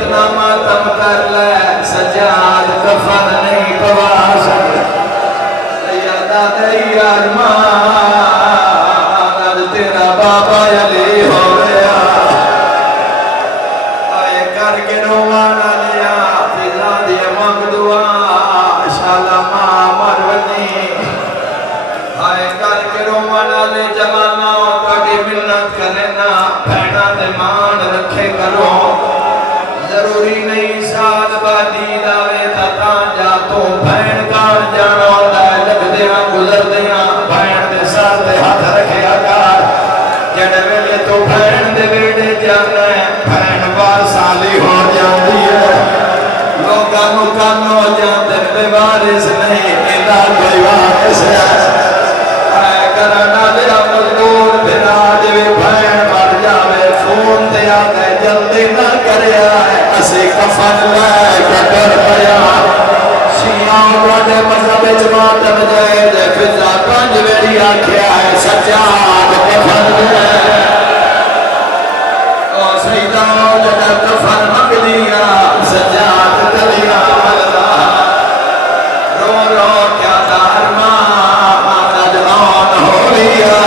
कितना मातम कर ले सजाद कफन नहीं पवा सकता अरमान तेरा बाबा अली हो गया आए करके रोवाना लिया फिजा दिए मंगदुआ शाला मां मरवनी आए करके रोवाना ले जमाना बड़ी मिन्नत करे ना भैना दे मान रखे करो जरूरी नहीं साल बादी दावे ता जा तो भैन का जाना लगदे गुजरदे भैन दे सर ते हाथ रखे कर जड़े वेले तो भैन दे वेड़े जाना भैन वारसाली हो जाती है लोगों को कान हो जाते बेवारिस नहीं इला कोई वारिस है करना दे मजदूर फिरा दे भैन मर जावे फोन ते आके जल्दी ना करे असे कफन ले कर पया शिया वादे मजहब जमात बजाए दे फिजा पंज वेरी आख्या है सजाद कफन ले ओ सईदा जदा कफन मंग लिया सजाद कलिया मलदा रो रो क्या दारमा आज आन हो लिया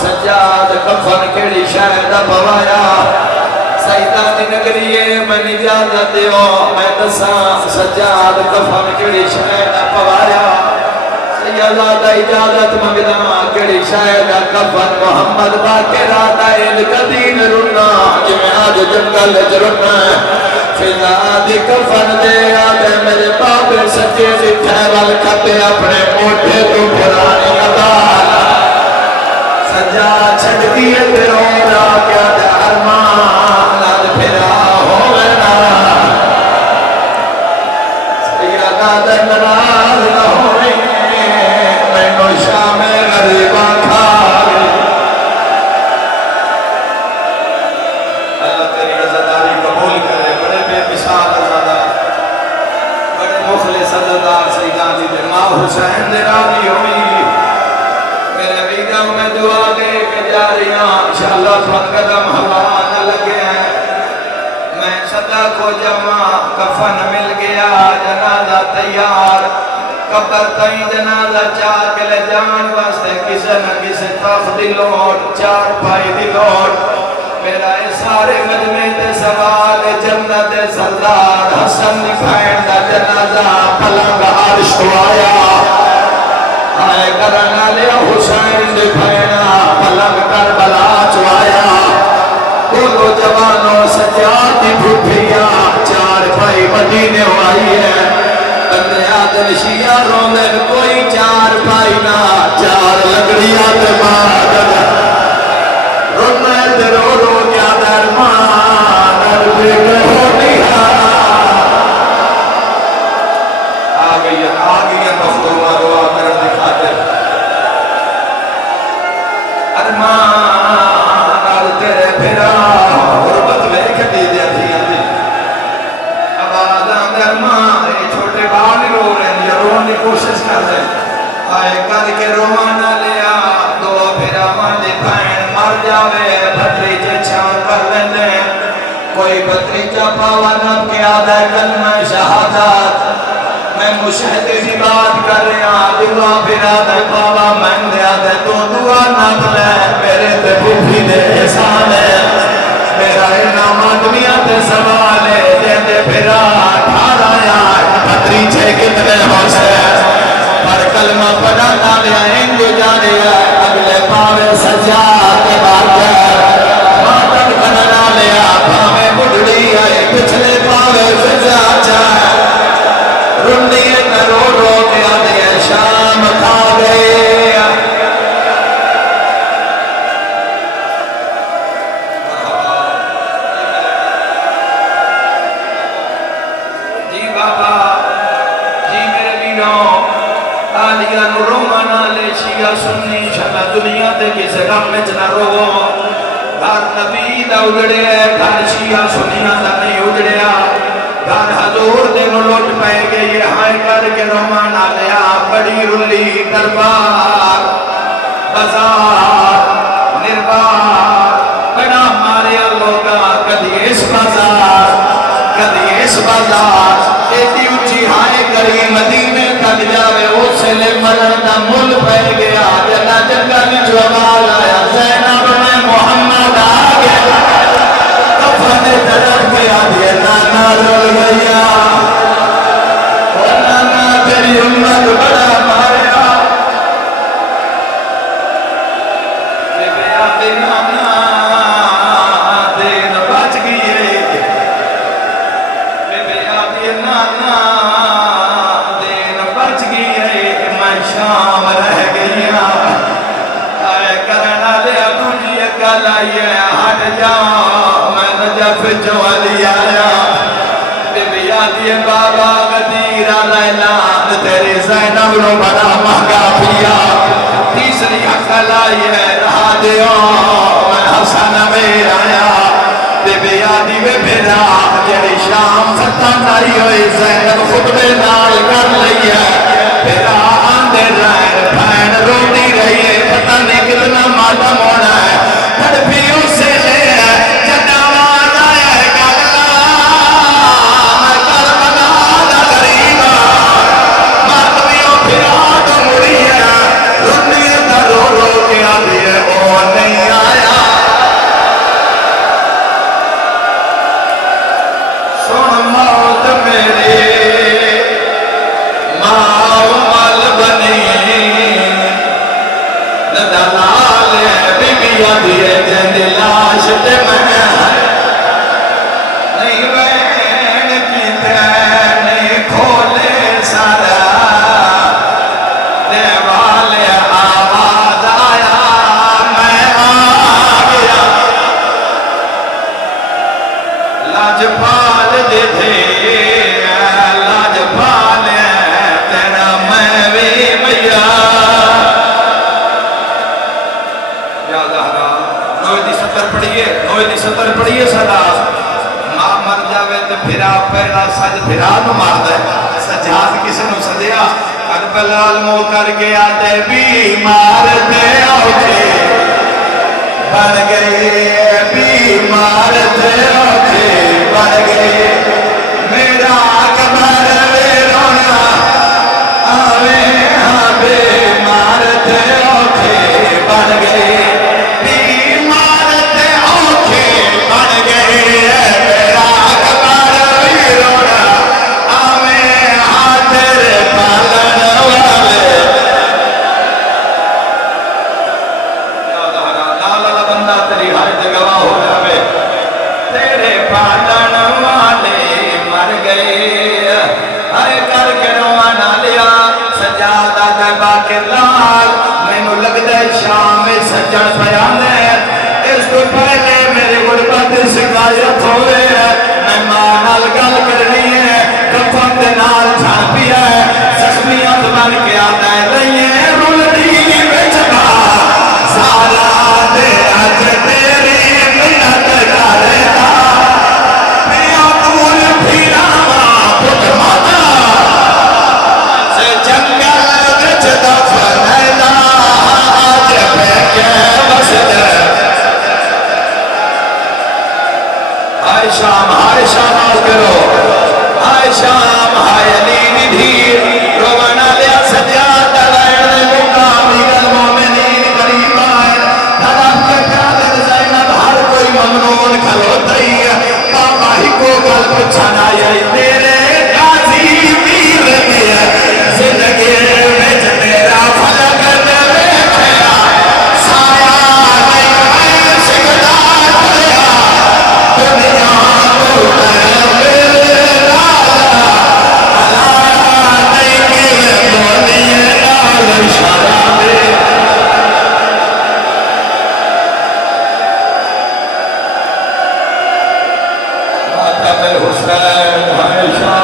सजाद कफन केड़ी शायद पवाया सईदा दी नगरी मैं इजाजत दियो मैं दसा सजाद कफन केड़ी शायद पवाया सैयदा दा इजाजत मंगदा केड़ी शायद कफन मोहम्मद बाकिर दा इन कदीन रुना जिवें आज जंगल च रुना फिजा दी कफन दे आते मेरे बाबे सच्चे दी खैवल खपे अपने मोढे तो पुरानी अदाल सजा छड़ दिए तेरो ना क्या अरमान लाल फिरा हो ना सैयदा दे नाराज न होए मैनू शाम गरीबा खा अल्लाह तेरी रज़ादारी कबूल करे बड़े बेमिसाल रज़ादार बड़े मुखलिस रज़ादार सैयदा दी दे मां हुसैन दे राजी होई मेरे वीरों में दुआ दे के जा रही हूं इंशाअल्लाह फन कदम हवा न लगे हैं मैं सदा को जमा कफन मिल गया जनाजा तैयार कब्र तई जनाजा चार के ले जान वास्ते किसे न किसे तख दी लोड़ चार भाई दी लोड़ मेरा ये सारे मजमे ते सवाल जन्नत सरदार हसन दी भैन दा जनाजा पलंग अर्श तो आया आए करना ले हुसैन दे भैना पलंग करबला चवाया दोनों जवानों सजाद दी भुखिया चार भाई मदीने आई है बंदे आदम शिया रोंदे कोई चार भाई ना चार लकड़ियां ते मार रोना ते रो रो क्या दरमान अरबे को निहा आ गई मखदूमा दुआ करन दी खातिर अरमान तेरे फिरा गुरबत वेख दी दे धियां दी आवाज़ां दे अरमान छोटे बाल रो रहे हैं रोने की कोशिश कर रहे आए करके रोवाना लिया दो फिरावां दी भैन मर जावे भतीजे छां कर लेंदे कोई भतीजा पावा ना क्या दे कलमा शहादत मैं मुशाहिदे की बात कर रहा दुआ फिरा दे बाबा मैं दिया दे तो दुआ ना ले मेरे ते भूखी दे एहसान है मेरा इनाम दुनिया ते सवाल है दे फिरा 18 यार भतीजे कितने हौसले पर कलमा पढ़ा ना लिया इंज जाने अगले पावे सजा के बाद मातम करना लिया भावे बुढ़ड़ी आए पिछले पावे सजा जाए रुंडी न रो रो के आदे शाम खा गए आलिया नु रोमा नाले शिया सुन्नी शका दुनिया ते किसे गम में ना रोवो घर नबी दा उजड़े घर शिया सुनिया दा नहीं उजड़िया घर हजूर दे नु लुट पै गई हाय करके रोमा नालिया बड़ी रुली दरबार बाजार निर्बार बड़ा मारिया लोगा कदी इस बाजार कदी इस बाजार एडी ऊंची हाय करी मदीने तक जावे उसे ले मरण दा मुल पै गया जना जंगल जवाल आया ज़ैनब में मोहम्मद आ गया कफन तरफ गया दिया नाना रोल गया ओ नाना तेरी उम्मत बड़ा मारिया बेबे आदि नाना दिन बच गई बेबे आदि नाना दिन बच गई मैं शाम रह गया आए करना ले दूजी गल आई हट जा मैं नजफ चवली आया बेबे आदि बाबा गदीरा लैला तेरे ज़ैनब नु बड़ा महंगा पिया तीसरी अकल आई है रहा दियो मैं हसन में आया बेबे आदि वे भेजा जेड़ी शाम सत्ता नारी होई ज़ैनब खुतबे नाल कर लई है फिर आंदे रहे भैन रोती रही है पता नहीं कितना मातम होना है तड़पी उसे ले जनावान आया है मैं करबला दा गरीबा मातमियों फिर तो मुड़ी है रुनी दा रो रो के आती है ओ नहीं आया सुन मौत मेरे माओ मल बनी दलाल बीबिया दिए जंद लाश ते मैं नहीं वैन की नहीं खोले सारा देवाले आवाज आया मैं आ गया लाजपाल दे थे लाजपाल तेरा मैं भी भैया नोए दी सतर पढ़िए सदा मां मर जावे तो फिरा पहला सज फिरा नु मारदा है सजाद किसे नु सजया करबला मो कर गया ते बीमार ते औखे बन गए बीमार ते औखे बन गए मेरा कबर वे रोना आवे हां बीमार ते औखे बन गए मैनू लगता है शाम सज्जन पयाने इस तो पहले मेरे गुरबत शिकायत हो मैं मां नाल गल करनी है कफन दे नाल छड़ पिया जख्मियत बन के आना रही है रुलड़ी विच सारा दे अज तेरी मिन्नत करदा पिया कूल फिरावा पुत माता से जंगल विच दफनैला आज पैके वसद हाय शाम करो हाय शाम हाय अली निधि रोवाना लिया सजा दलाइल मुकामिल मोमिनीन करीब आए तलब के प्यादे ज़ैनब हर कोई ममनून खलोता ही बाबा ही को गल पुछना आई तेरे गाजी वीर दिया जिंदगी विच तेरा फलक देवे खया साया नहीं सिकदा खया दुनिया को हुसैन